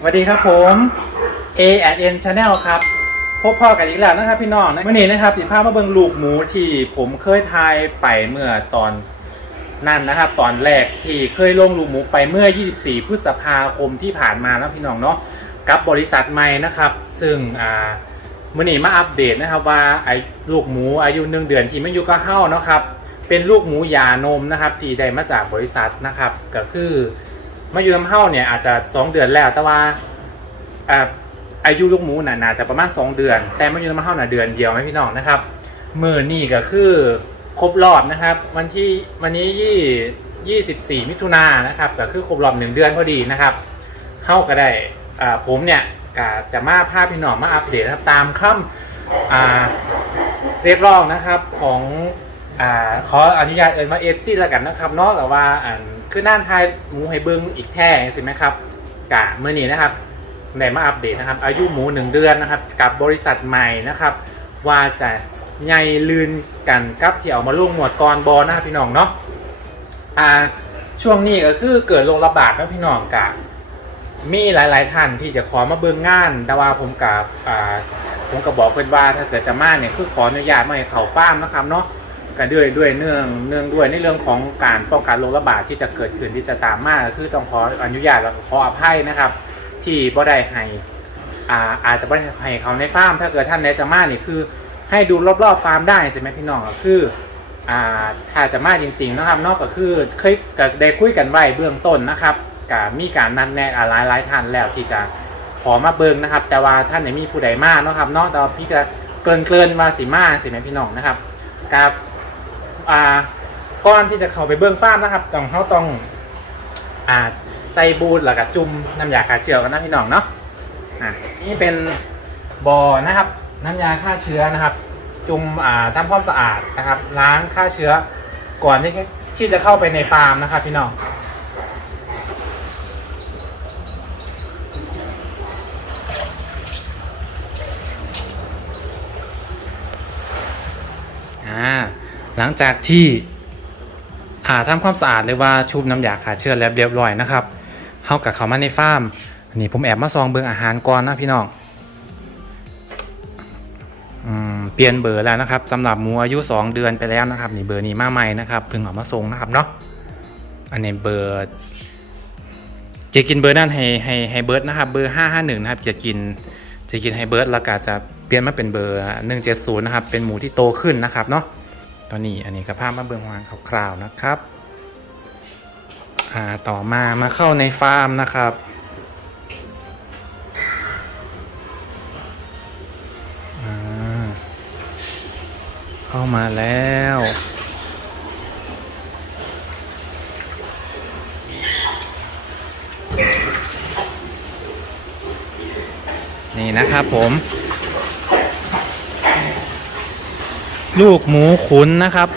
สวัสดีครับผม A and N Channel ครับ พบพ่อกันอีกแล้วนะครับพี่น้องนะวันนี้นะครับสิภาพมาเบิ่งลูกหมูที่ผมเคยทายไปเมื่อตอนนั่นนะครับ ตอนแรกที่เคยลงลูกหมูไปเมื่อ 24 พฤษภาคมที่ผ่านมานะพี่น้องเนาะกับบริษัทใหม่นะครับ ซึ่งอ่ามื่อนี้มาอัปเดตนะครับว่าไอ้ลูกหมูอายุหนึ่งเดือนที่ไม่อยู่ก็เฮ้านะครับเป็นลูกหมูยานมนะครับที่ได้มาจากบริษัทนะครับ ก็คือ มาอยู่ลำเฮ้าเนี่ยอาจจะ2เดือนแล้วแต่ว่าอ่าอายุลูกหมูน่ะน่าจะประมาณ 2 เดือน แต่มาอยู่ลำเฮ้าน่ะเดือนเดียวไหมพี่น้องนะครับมือนี่ก็คือครบรอบนะครับ วันที่วันนี้ยี่24มิถุนายนนะครับก็คือครบรอบหนึ่งเดือนพอดีนะครับเฮ้าก็ได้อ่าผมเนี่ยก็จะมาภาพพี่น้องมาอัปเดตนะครับตามคำอ่าเรียกร้องนะครับของอ่าขออนุญาตเอ่ยมาเอฟซีแล้วกันนะครับเนอกจากว่าอ่า คือน่านทายหมูไฮเบิงอีกแท่ใช่ไหมครับกะเมื่อนี้นะครับในมาอัปเดตนะครับ อายุหมูหนึ่งเดือนนะครับ กับบริษัทใหม่นะครับ ว่าจะใหญ่ลืนกันกับที่เอามาลุ่งหมวดกรบอนะครับพี่น้องเนาะอ่าช่วงนี้ก็คือเกิดโรคระบาดนะพี่น้องกะมีหลาย ๆ ท่านที่จะขอมาเบิ่งงาน แต่ว่าผมกับอ่าผมก็บบอกเพื่อนว่าถ้าเกิดจะมาเนี่ยคือขออนุญาตมาให้เขาฟ้ามนะครับเนาะ ก็ด้วยด้วยเนื่องเนื่องด้วยในเรื่องของการป้องกันโรคระบาดที่จะเกิดขึ้นที่จะตามมาคือต้องขออนุญาตและขออภัยนะครับ ที่บ่ได้ให้อ่าอาจจะบ่ได้ให้เขาในฟาร์มถ้าเกิดท่านใดจะมานี่คือ ให้ดูรอบๆฟาร์มได้ใช่ไหมพี่น้องก็คืออ่าถ้าจะมาจริงๆนะครับนอกก็คือเคยก็ได้คุยกันไว้เบื้องต้นนะครับกับมีการนัดแนะหลายหลายท่านแล้วที่จะขอมาเบิงนะครับ แต่ว่าท่านไหนมีผู้ใดมาเนะครับนอกแต่ว่าพี่ก็เกินเกินมาสิมาสิแม่พี่น้องนะครับกับ อ่าก่อนที่จะเข้าไปเบิ่งฟาร์มนะครับต้องเขาต้องอ่าใส่บูทแล้วก็จุ่มน้ำยาฆ่าเชื้อกันนะพี่น้องเนาะอะนี่เป็นบ่อนะครับน้ำยาฆ่าเชื้อนะครับ จุ่มอ่าทำความสะอาดนะครับ ล้างฆ่าเชื้อก่อนที่ที่จะเข้าไปในฟาร์มนะครับพี่น้องอ่า หลังจากที่าทำความสะอาดหรือว่าชุบน้ำยาฆ่าเชื้อแล้วเรียบร้อยนะครับเข้ากับเขามาในฟาร์มนนี้ผมแอบมาซองเบิงอาหารก่อนนะพี่น้องอเปลี่ยนเบอร์แล้วนะครับสำหรับหมูอายุ 2 เดือนไปแล้วนะครับนี่เบอร์นี้มาใหม่นะครับเพิ่งออกมาส่งนะครับเนาะอันนี้เบอร์จะกินเบอร์นั่นให้ให้ให้เบิร์ดนะครับเบอร์551นะครับจะกินจะกินให้เบิร์ดแล้วก็จะเปลี่ยนมาเป็นเบอร์170นะครับเป็นหมูที่โตขึ้นนะครับเนาะ ตอนนี้อันนี้ก็ภาพมาเบื้องวางคร่าวๆนะครับอ่าต่อมามาเข้าในฟาร์มนะครับ เข้ามาแล้วนี่นะครับผม ลูกหมูขุนนะครับ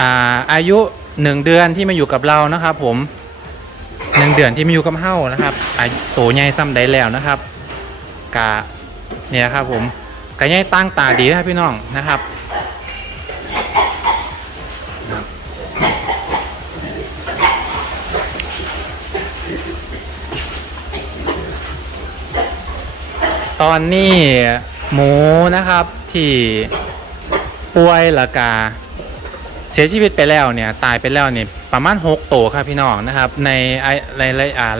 อ่าอายุหนึ่งเดือนที่มาอยู่กับเรานะครับ ผมหนึ่งเดือนที่มาอยู่กับเฮ้านะครับอายุโตใหญ่ซ้ำได้แล้วนะครับกะเนี่ยครับ ผมกะใหญ่ตั้งตาดีนะครับพี่น้องนะครับตอนนี้หมูนะครับที่ ป่วยและกาเสียชีวิตไปแล้วเนี่ยตายไปแล้วเนี่ยประมาณ6ตัวครับพี่น้องนะครับในใน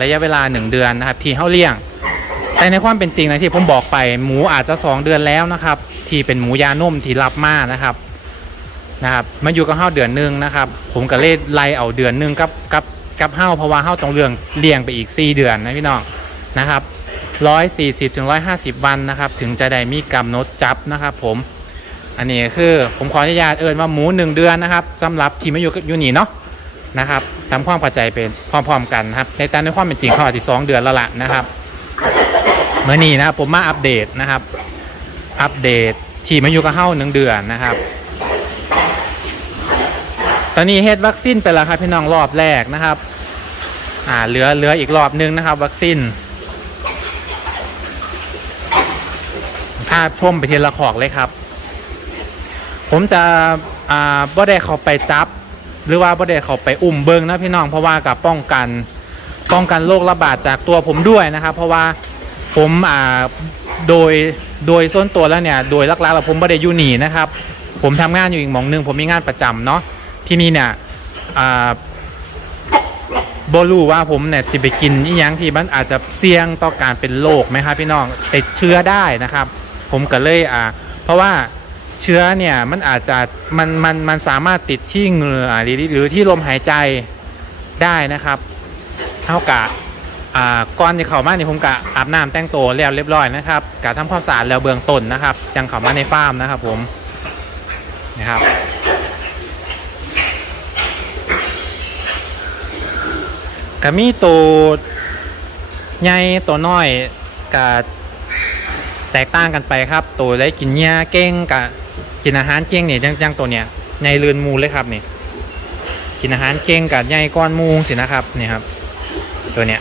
ระยะเวลา 1 เดือนนะครับที่เขาเลี้ยง แต่ในความเป็นจริงนะที่ผมบอกไปหมูอาจจะ 2 เดือนแล้วนะครับที่เป็นหมูยานุ่มที่รับมานะครับนะครับมาอยู่กับเฮาเดือนหนึงนะครับผมก็เลยไล่เอาเดือนหนึงกับกับกับเฮาเพราะว่าเฮาต้องเลี้ยงเลี้ยงไปอีก 4 เดือนนะพี่น้องนะครับ140ถึง150 วันนะครับถึงจะได้มีกำหนดจับนะครับผม อันนี้คือผมขออนุญาตเอินว่าหมูหนึ่งเดือนนะครับสำหรับที่มาอยู่กับยูนี่เนาะนะครับทำความเข้าใจเป็นพร้อมๆกันครับ ในตามในความเป็นจริงเขาอาจจะสองเดือนแล้วล่ะนะครับเมื่อนี้นะครับผมมาอัปเดตนะครับ อัปเดตที่มาอยู่กับเฮ้าหนึ่งเดือนนะครับ ตอนนี้เฮ็ดวัคซีนไปแล้วครับพี่น้องรอบแรกนะครับอ่าเหลือเหลืออีกรอบหนึงนะครับ วัคซีนถ้าพ่มไปทีละขอกเลยครับ ผมจะอ่าบ่ได้เขาไปจับ หรือว่าบ่ได้เขาไปอุ้มเบิงนะพี่น้องเพราะว่ากับป้องกันป้องกันโรคระบาดจากตัวผมด้วยนะครับ เพราะว่าผมอ่าโดยโดยส่วนตัวแล้วเนี่ยโดยลักๆแล้วผมไม่ได้อยู่หนีนะครับ ผมทำงานอยู่อีกหมองหนึงผมมีงานประจำเนาะที่นี่เนี่ยอ่าบรู้ว่าผมเนี่ยจะไปกินอีหยังที่มันอาจจะเสี่ยงต่อการเป็นโรคไหมครับพี่น้องติดเชื้อได้นะครับ ผมก็เลยอ่าเพราะว่า เชื้อเนี่ยมันอาจจะมันมันมันสามารถติดที่เหงื่อหรือหรือที่ลมหายใจได้นะครับเท่ากับอ่าก่อนที่เข้ามาเนี่ยผมกะอาบน้ำแต่งตัวแล้วเรียบร้อยนะครับกะทำความสะอาดแล้วเบื้องต้นนะครับยังเข้ามาในฟาร์มนะครับผมนะครับก็มีตัวใหญ่ตัวน้อยกับแตกต่างกันไปครับ ตัวได้กินหญ้าเก่งกับ กินอาหารเก่งเนี่ยจังๆตัวเนี้ยใหญ่เรือนมูเลยครับนี่กินอาหารเก่งกับใหญ่ก้อนมูสินะครับนี่ครับ ตัวเนี้ย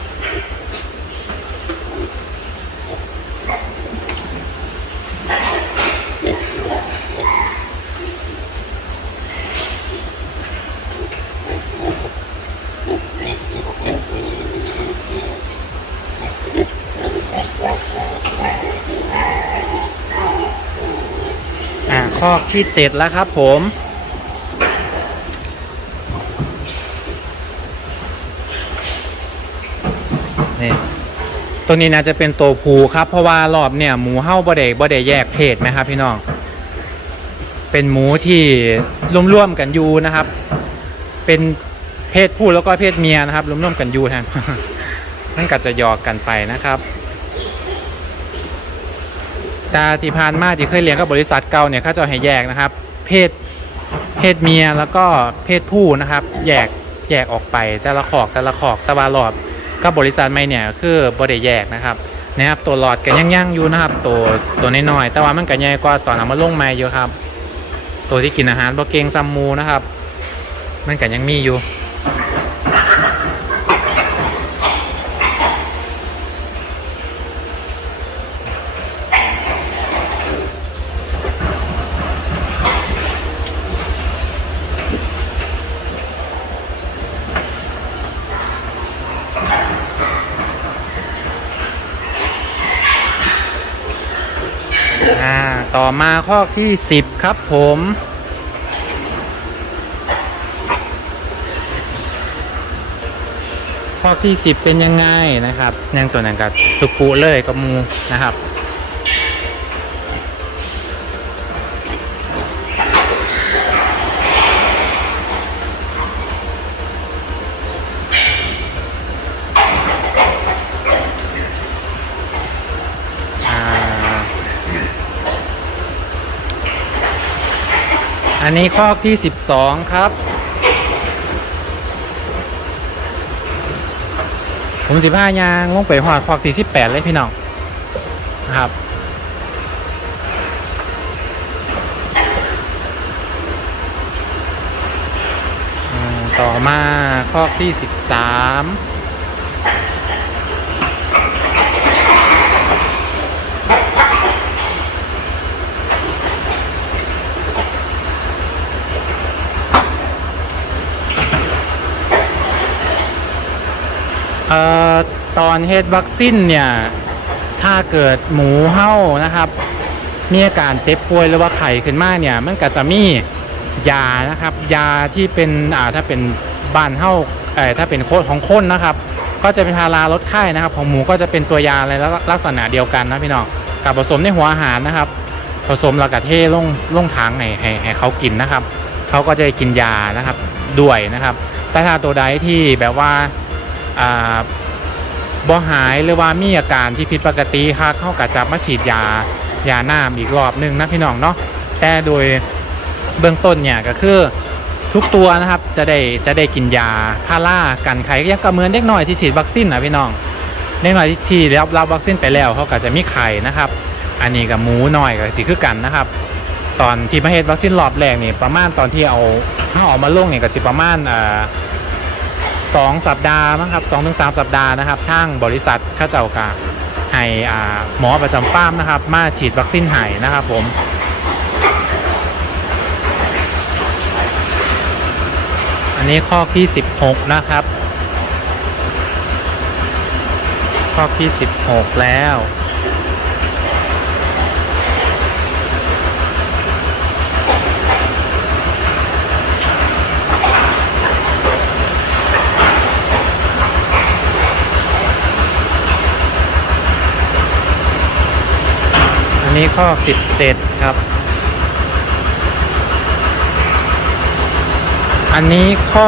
อ่าข้อที่เจ็ดแล้วครับผมนี่ตัวนี้น่าจะเป็นตัวผูครับ เพราะว่ารอบเนี่ยหมูเฮ้าบ่ได้บ่ได้แยกเพศไหมครับพี่น้อง เป็นหมูที่ร่วมๆกันอยู่นะครับ เป็นเพศผู้แล้วก็เพศเมียนะครับร่วมๆกันอยู่แทนนั่นก็จะหยอกกันไปนะครับ ตาที่ผ่านมาที่เคยเรียนกับบริษัทเก่าเนี่ยเขาจะให้แยกนะครับ เพศเพศเมียแล้วก็เพศผู้นะครับ แยกแยกออกไปแต่ละขอกแต่ละขอกต่ว่าหลอดกับบริษัทไม่เนี่ยคือบริแยกนะครับนะครับตัวหลอดกันย่างๆอยู่นะครับ ตัวตัวน้อยๆแต่ว่ามันกันใหญ่กว่าตอนเอามาลงไม้เยอะครับ ตัวที่กินอาหารบ่เก่งซัมมูนะครับ มันกันยังมีอยู่ อมาข้อที่ 10 ครับผม ข้อที่ 10 เป็นยังไงนะครับยังตัวนั้นกับตุกปูเลยกับมูนะครับ อันนี้ข้อที่ 12 ครับ ผมสิบห้ายางลงไปหอดข้อที่ 18 เลยพี่น้องนะครับต่อมาข้อที่ 13 เอ่อตอนเฮ็ดวัคซีนเนี่ยถ้าเกิดหมูเห่านะครับ มีอาการเจ็บป่วยหรือว่าไข้ขึ้นมาเนี่ยมันก็จะมียานะครับ ยาที่เป็นอ่าถ้าเป็นบ้านเห่าเอ่อถ้าเป็นโคของคนนะครับ ก็จะเป็นพาราลดไข้นะครับ ของหมูก็จะเป็นตัวยาอะไรลักษณะเดียวกันนะพี่น้องกับผสมในหัวอาหารนะครับ ผสมแล้วก็เทลงลงถังให้ให้ให้เขากินนะครับเขาก็จะกินยานะครับด้วยนะครับแต่ถ้าตัวใดที่แบบว่า บ่หายหรือว่ามีอาการที่ผิดปกติค่ะเข้ากับจับมาฉีดยายาน้ำอีกรอบหนึ่งนะพี่น้องเนาะแต่โดยเบื้องต้นเนี่ยก็คือทุกตัวนะครับจะได้จะได้กินยาพารากันไข้ยังกระเมือนเด็กน้อยที่ฉีดวัคซีนนะพี่น้องเด็กน้อยที่ฉีดรับรับวัคซีนไปแล้วเขาก็จะมีไข่นะครับ อันนี้กับหมูน้อยกับสิคือกันนะครับ ตอนที่มาเฮ็ดวัคซีนรอบแรกนี่ประมาณตอนที่เอาถ้าออกมาลงเนี่ยก็จะประมาณอ่า สองสัปดาห์มั้งครับสองถึงสามสัปดาห์นะครับทางบริษัทข้าเจ้ากาให้อ่าหมอประจำฟาร์มนะครับ มาฉีดวัคซีนให้นะครับผมอันนี้ข้อที่ 16 นะครับ ข้อที่สิบหกแล้ว นี้ข้อ 17 ครับ อันนี้ข้อ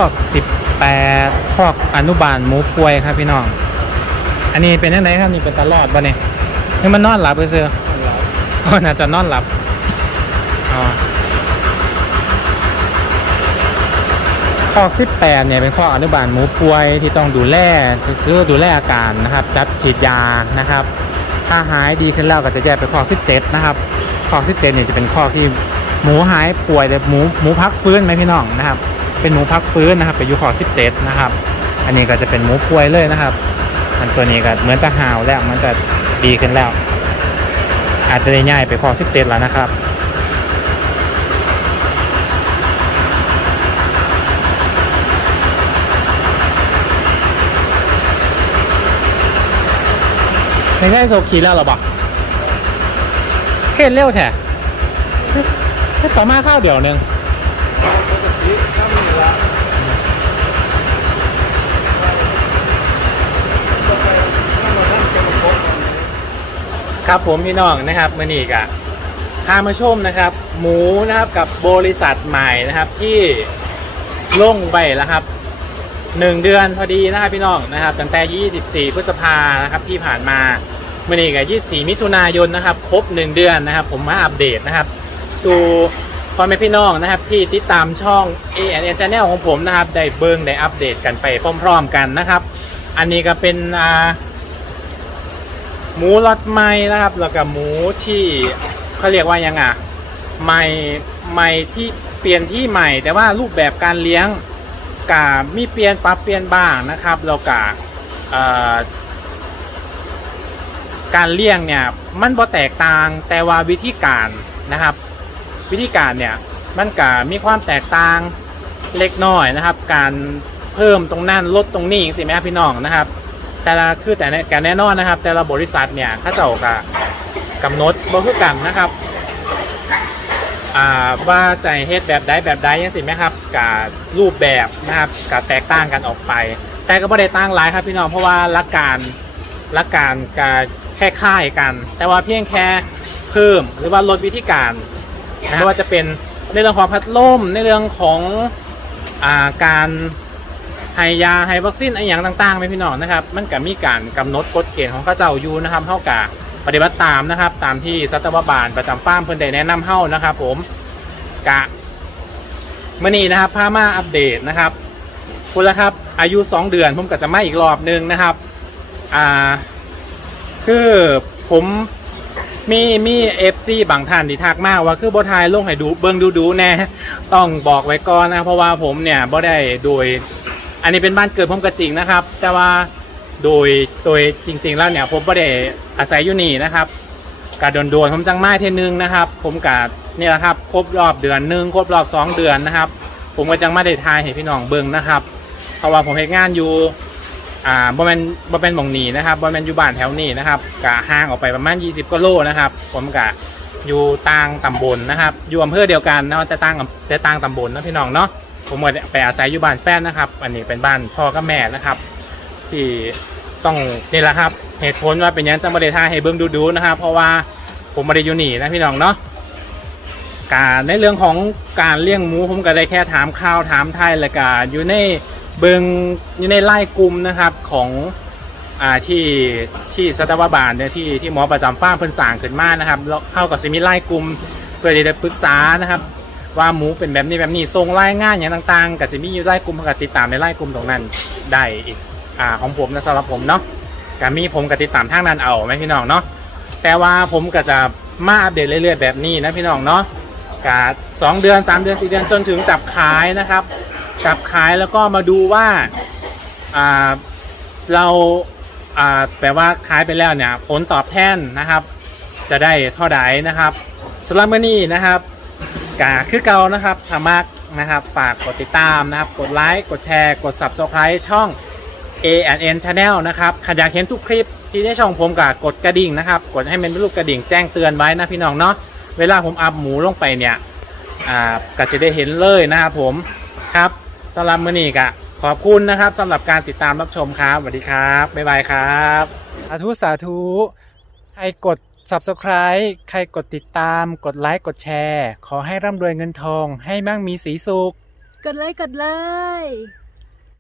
18ข้ออนุบาลหมูป่วยครับพี่น้อง อันนี้เป็นยังไงครับนี่เป็นตลอดปะเนี่ยนี่มันนอนหลับไปเสืออ๋อน่าจะนอนหลับอ๋อข้อ18เนี่ยเป็นข้ออนุบาลหมูป่วยที่ต้องดูแลคือดูแลอาการนะครับ จัดฉีดยานะครับ ถ้าหายดีขึ้นแล้วก็จะแยกไปข้อ 17 นะครับข้อ 17 เนี่ยจะเป็นข้อที่หมูหายป่วยแต่หมูหมูพักฟื้นไหมพี่น้องนะครับ เป็นหมูพักฟื้นนะครับไปอยู่ข้อ 17 นะครับ อันนี้ก็จะเป็นหมูป่วยเลยนะครับอันตัวนี้ก็เหมือนจะหาวแล้วมันจะดีขึ้นแล้ว อาจจะได้ง่ายไปข้อ 17 แล้วนะครับ ไม่ใช่โซคีแล้วหรอบอกเห็นเร็วแท้ต่อมาข้าวเดี๋ยวนึงครับผมพี่น้องนะครับมื่อนี้กะพามาชมนะครับ หมูนะครับกับบริษัทใหม่นะครับที่ลงไปแล้วครับ หนึ่งเดือนพอดีนะครับพี่น้องนะครับตั้งแต่ 24 พฤษภานะครับที่ผ่านมาเมื่อนี้กับ24 มิถุนายนนะครับครบ 1 เดือนนะครับ ผมมาอัปเดตนะครับ สู่พ่อแม่พี่น้องนะครับที่ติดตามช่อง a n n Channel ของผมนะครับได้เบิ้งได้อัปเดตกันไปพร้อมๆกันนะครับ อันนี้ก็เป็นอ่าหมูรสใหม่นะครับ แล้วก็หมูที่เขาเรียกว่ายังอะใหม่ใหม่ที่เปลี่ยนที่ใหม่ แต่ว่ารูปแบบการเลี้ยง กามีเปลี่ยนปรับเปลี่ยนบ้างนะครับแล้วกาการเลี้ยงเนี่ยมันบ่แตกต่างแต่ว่าวิธีการนะครับ วิธีการเนี่ยมันกามีความแตกต่างเล็กน้อยนะครับ การเพิ่มตรงนั้นลดตรงนี้สิแม่พี่น้องนะครับ แต่ละคือแต่ในการแน่นอนนะครับ แต่ละบริษัทเนี่ยข้าเจ้ากกำหนดบ่คือกันนะครับ ว่าใจเฮ็ดแบบใดแบบใดยังสิไหมครับกับรูปแบบนะครับกับแตกต่างกันออกไป แต่ก็ไม่ได้ต่างหลายครับพี่น้องเพราะว่าหลักการหลักการการแค่ค่ายกัน แต่ว่าเพียงแค่เพิ่มหรือว่าลดวิธีการนะไม่ว่าจะเป็นในเรื่องของพัดลมในเรื่องของอาการให้ยาให้วัคซีนอะไรอย่างต่างๆไหมพี่น้องนะครับ มันก็มีการกำหนดกฎเกณฑ์ของข้าเจ้าอยู่นะครับเท่ากับ ปฏิบัติตามนะครับ ตามที่สัตวบาลประจำฟาร์มเพิ่อนได้แนะนำเฮ้านะครับ ผมกะมื่อนี้นะครับพามาอัปเดตนะครับคุณละครับ อายุ 2 เดือนผมก็จะมาอีกรอบหนึงนะครับอ่าคือผมมีมีเอฟซีบางท่านที่ทักมากว่าคือบ่ทายลงให้ดูเบิ่งดูดูแน่ต้องบอกไว้ก่อนนะเพราะว่าผมเนี่ยบ่ได้โดย อันนี้เป็นบ้านเกิดผมก็จริงนะครับ แต่ว่า โดยโดยจริงๆแล้วเนี่ยผมไม่ได้อาศัยอยู่นี่นะครับกาโดนๆผมจังไม้เทนึงนะครับ ผมกานี่แหละครับครบรอบเดือนหนึ่งครบรอบสองเดือนนะครับ ผมก็จังไม่ได้ทายให้พี่น้องเบิ่งนะครับเพราะว่าผมเฮ็ดงานอยู่อ่าบ่แม่นบ่เป็นหมองนีนะครับบ่แม่นอยู่บ้านแถวนี้นะครับกะห่างออกไปประมาณ 20กิโลนะครับ ผมกะอยู่ต่างตำบลนะครับ อยู่อำเภอเดียวกันนะแต่ต่างแต่ต่างตำบลนะพี่น้องเนาะผมก็ไปอาศัยอยู่บ้านแฟนนะครับ อันนี้เป็นบ้านพ่อกับแม่นะครับ ที่ต้องนี่แหละครับ เหตุผลว่าเป็นยังจังบริท่าให้เบิ้งดูๆนะครับ เพราะว่าผมม่ได้อยู่นี่นะพี่น้องเนาะการในเรื่องของการเลี้ยงหมูผมก็ได้แค่ถามข่าวถามไทยและกาอยู่ในเบิงอยู่ในไล่กลุ่มนะครับของอ่าที่ที่สัตวบาลเนี่ยที่ที่หมอประจำฟาร์มเพิ่นสางขึ้นมานะครับแล้วเข้ากับซิมีไล่กลุ่มเพื่อที่จะปรึกษานะครับ ว่าหมูเป็นแบบนี้แบบนี้ทรงรายงานอย่างต่างๆก็จะมีอยู่ไล่กลุ่มก็ติดตามในไล่กลุ่มตรงนั้นได้อีก อ่าของผมนะสำหรับผมเนาะก็มีผมก็ติดตามทางนั้นเอาไหมพี่น้องเนาะแต่ว่าผมก็จะมาอัปเดตเรื่อยๆแบบนี้นะพี่น้องเนาะกาสองเดือนสามเดือนสี่เดือนจนถึงจับขายนะครับ จับขายแล้วก็มาดูว่าอ่าเราอ่าแปลว่าขายไปแล้วเนี่ยผลตอบแทนนะครับ จะได้เท่าใดนะครับสำหรับมื้อนี้นะครับกาคือเก่านะครับถ้ามากนะครับฝากกดติดตามนะครับ กดไลค์กดแชร์ กด Subscribe ช่อง A N Channel นะครับใครอยากเห็นทุกคลิปที่ได้ช่องผมกับกดกระดิ่งนะครับ กดให้เป็นรูปกระดิ่งแจ้งเตือนไว้นะพี่น้องเนาะเวลาผมอัพหมูลงไปเนี่ยอ่าก็จะได้เห็นเลยนะครับผมครับสำหรับมื้อนี้ก็ขอบคุณนะครับสำหรับการติดตามรับชมครับสวัสดีครับบ๊ายบายครับสาธุสาธุใครกด Subscribe ใครกดติดตาม กดไลค์กดแชร์ ขอให้ร่ำรวยเงินทอง ให้มั่งมีสีสุข กดเลยกดเลย